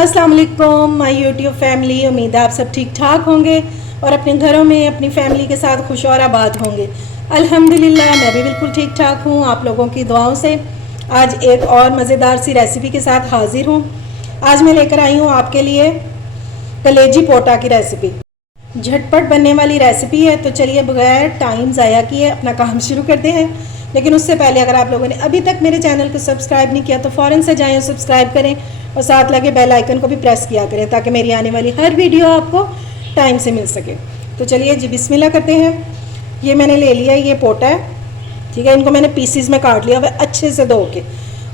अस्सलाम वालेकुम my YouTube family. उम्मीद है आप सब ठीक ठाक होंगे और अपने घरों में अपनी फैमिली के साथ खुश और आबाद होंगे। अल्हम्दुलिल्लाह मैं भी बिल्कुल ठीक ठाक हूँ आप लोगों की दुआओं से। आज एक और मज़ेदार सी रेसिपी के साथ हाजिर हूँ। आज मैं लेकर आई हूँ आपके लिए कलेजी पोटा की रेसिपी। झटपट बनने वाली रेसिपी है, तो चलिए बगैर टाइम ज़ाया किए अपना काम शुरू करते हैं। लेकिन उससे पहले अगर आप लोगों ने अभी तक मेरे चैनल को सब्सक्राइब नहीं किया तो फ़ौरन से जाएं और सब्सक्राइब करें और साथ लगे बेल आइकन को भी प्रेस किया करें ताकि मेरी आने वाली हर वीडियो आपको टाइम से मिल सके। तो चलिए जी बिस्मिल्लाह करते हैं। ये मैंने ले लिया, ये पोटा है, ठीक है। इनको मैंने पीसीज में काट लिया हुआ अच्छे से धो के,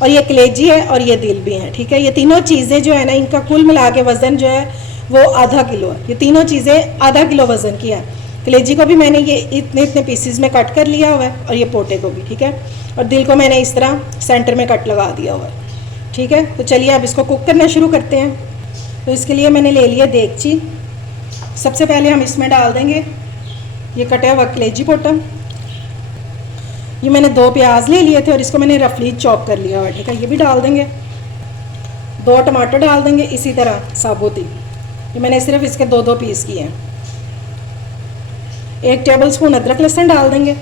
और ये कलेजी है और ये दिल भी है, ठीक है। ये तीनों चीज़ें जो है ना, इनका कुल मिला के वज़न जो है वो आधा किलो है। ये तीनों चीज़ें आधा किलो वज़न की है। कलेजी को भी मैंने ये इतने इतने पीसीज में कट कर लिया हुआ है और ये पोटे को भी, ठीक है। और दिल को मैंने इस तरह सेंटर में कट लगा दिया हुआ है, ठीक है। तो चलिए अब इसको कुक करना शुरू करते हैं। तो इसके लिए मैंने ले लिया देगची। सबसे पहले हम इसमें डाल देंगे ये कटा हुआ कलेजी पोटा। ये मैंने 2 प्याज ले लिए थे और इसको मैंने रफली चॉप कर लिया हुआ है, ठीक है। ये भी डाल देंगे। 2 टमाटर डाल देंगे इसी तरह साबुत ही। ये मैंने सिर्फ इसके 2-2 पीस किए हैं। 1 टेबलस्पून अदरक लहसुन डाल देंगे।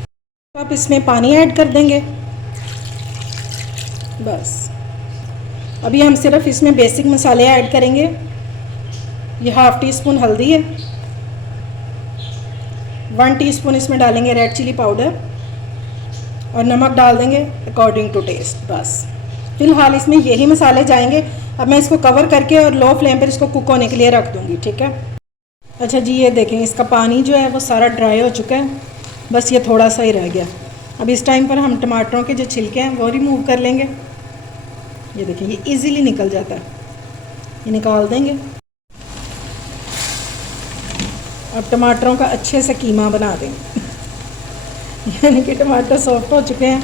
तो आप इसमें पानी ऐड कर देंगे बस। अभी हम सिर्फ इसमें बेसिक मसाले ऐड करेंगे। ये 1/2 टीस्पून हल्दी है, 1 टीस्पून इसमें डालेंगे रेड चिली पाउडर और नमक डाल देंगे अकॉर्डिंग टू टेस्ट। बस फिलहाल इसमें यही मसाले जाएंगे। अब मैं इसको कवर करके और लो फ्लेम पर इसको कुक होने के लिए रख दूँगी, ठीक है। अच्छा जी, ये देखें इसका पानी जो है वो सारा ड्राई हो चुका है, बस ये थोड़ा सा ही रह गया। अब इस टाइम पर हम टमाटरों के जो छिलके हैं वो रिमूव कर लेंगे। ये देखिए ये इजीली निकल जाता है, ये निकाल देंगे। अब टमाटरों का अच्छे से कीमा बना देंगे यानी कि टमाटर सॉफ्ट हो चुके हैं।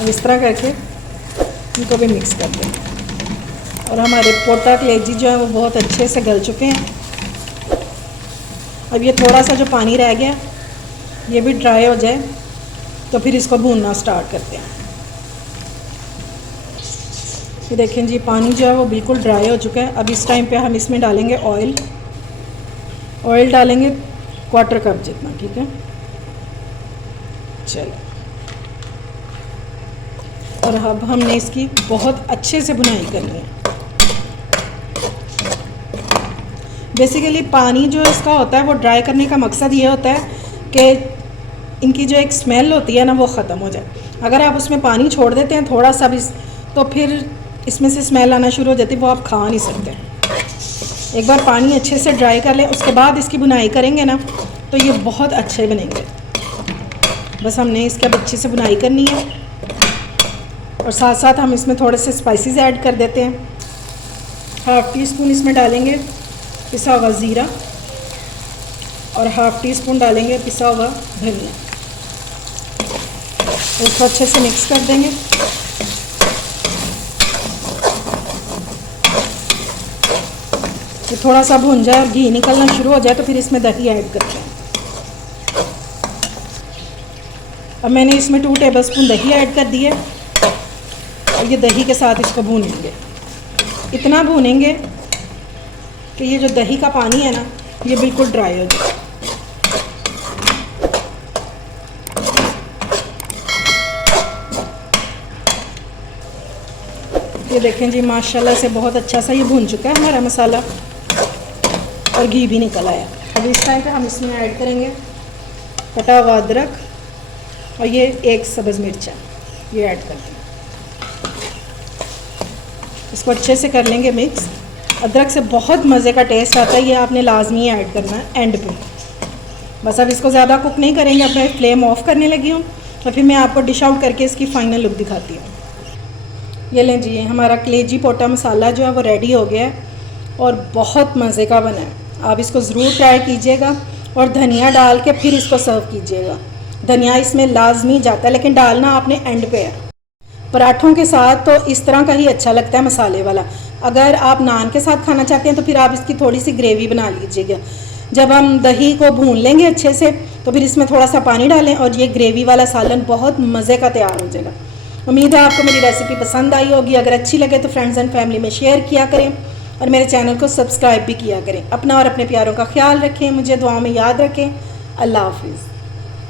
अब इस तरह करके इनको भी मिक्स कर देंगे। और हमारे पोटा कलेजी जो है वो बहुत अच्छे से गल चुके हैं। अब ये थोड़ा सा जो पानी रह गया ये भी ड्राई हो जाए तो फिर इसको भूनना स्टार्ट करते हैं। ये देखें जी पानी जो है वो बिल्कुल ड्राई हो चुका है। अब इस टाइम पे हम इसमें डालेंगे ऑयल। ऑयल डालेंगे 1/4 कप जितना, ठीक है। चलो, और अब हमने इसकी बहुत अच्छे से भुनाई करनी है। बेसिकली पानी जो इसका होता है वो ड्राई करने का मकसद ये होता है कि इनकी जो एक स्मेल होती है ना वो ख़त्म हो जाए। अगर आप उसमें पानी छोड़ देते हैं थोड़ा सा भी तो फिर इसमें से स्मेल आना शुरू हो जाती है, वो आप खा नहीं सकते। एक बार पानी अच्छे से ड्राई कर लें उसके बाद इसकी बुनाई करेंगे ना तो ये बहुत अच्छे बनेंगे। बस हमने इसके अब अच्छे से बुनाई करनी है। और साथ साथ हम इसमें थोड़े से स्पाइसेस ऐड कर देते हैं। 1/2 टीस्पून इसमें डालेंगे पिसा हुआ ज़ीरा और 1/2 टीस्पून डालेंगे पिसा हुआ धनिया। उसको अच्छे से मिक्स कर देंगे। ये थोड़ा सा भुन जाए और घी निकलना शुरू हो जाए तो फिर इसमें दही ऐड करते हैं। अब मैंने इसमें 2 टेबलस्पून दही ऐड कर दिए और ये दही के साथ इसको भूनेंगे। इतना भूनेंगे कि ये जो दही का पानी है ना ये बिल्कुल ड्राई हो जाए। ये देखें जी माशाल्लाह से बहुत अच्छा सा ये भून चुका है हमारा मसाला और घी भी निकल आया। अब इस टाइम पे हम इसमें ऐड करेंगे कटा हुआ अदरक और ये 1 सब्ज़ मिर्चा, ये ऐड कर देंगे। इसको अच्छे से कर लेंगे मिक्स। अदरक से बहुत मज़े का टेस्ट आता है, ये आपने लाजमी ऐड करना है एंड पे। बस अब इसको ज़्यादा कुक नहीं करेंगे। अब मैं फ्लेम ऑफ करने लगी हूँ तो फिर मैं आपको डिश आउट करके इसकी फ़ाइनल लुक दिखाती हूँ। ये लें जी, हमारा कलेजी पोटा मसाला जो है वो रेडी हो गया है और बहुत मज़े का बना है। आप इसको ज़रूर ट्राई कीजिएगा और धनिया डाल के फिर इसको सर्व कीजिएगा। धनिया इसमें लाजमी जाता है लेकिन डालना आपने एंड पे है। पराठों के साथ तो इस तरह का ही अच्छा लगता है मसाले वाला। अगर आप नान के साथ खाना चाहते हैं तो फिर आप इसकी थोड़ी सी ग्रेवी बना लीजिएगा। जब हम दही को भून लेंगे अच्छे से तो फिर इसमें थोड़ा सा पानी डालें और ये ग्रेवी वाला सालन बहुत मज़े का तैयार हो जाएगा। उम्मीद है आपको मेरी रेसिपी पसंद आई होगी। अगर अच्छी लगे तो फ्रेंड्स एंड फैमिली में शेयर किया करें और मेरे चैनल को सब्सक्राइब भी किया करें। अपना और अपने प्यारों का ख्याल रखें, मुझे दुआओं में याद रखें। अल्लाह हाफिज़।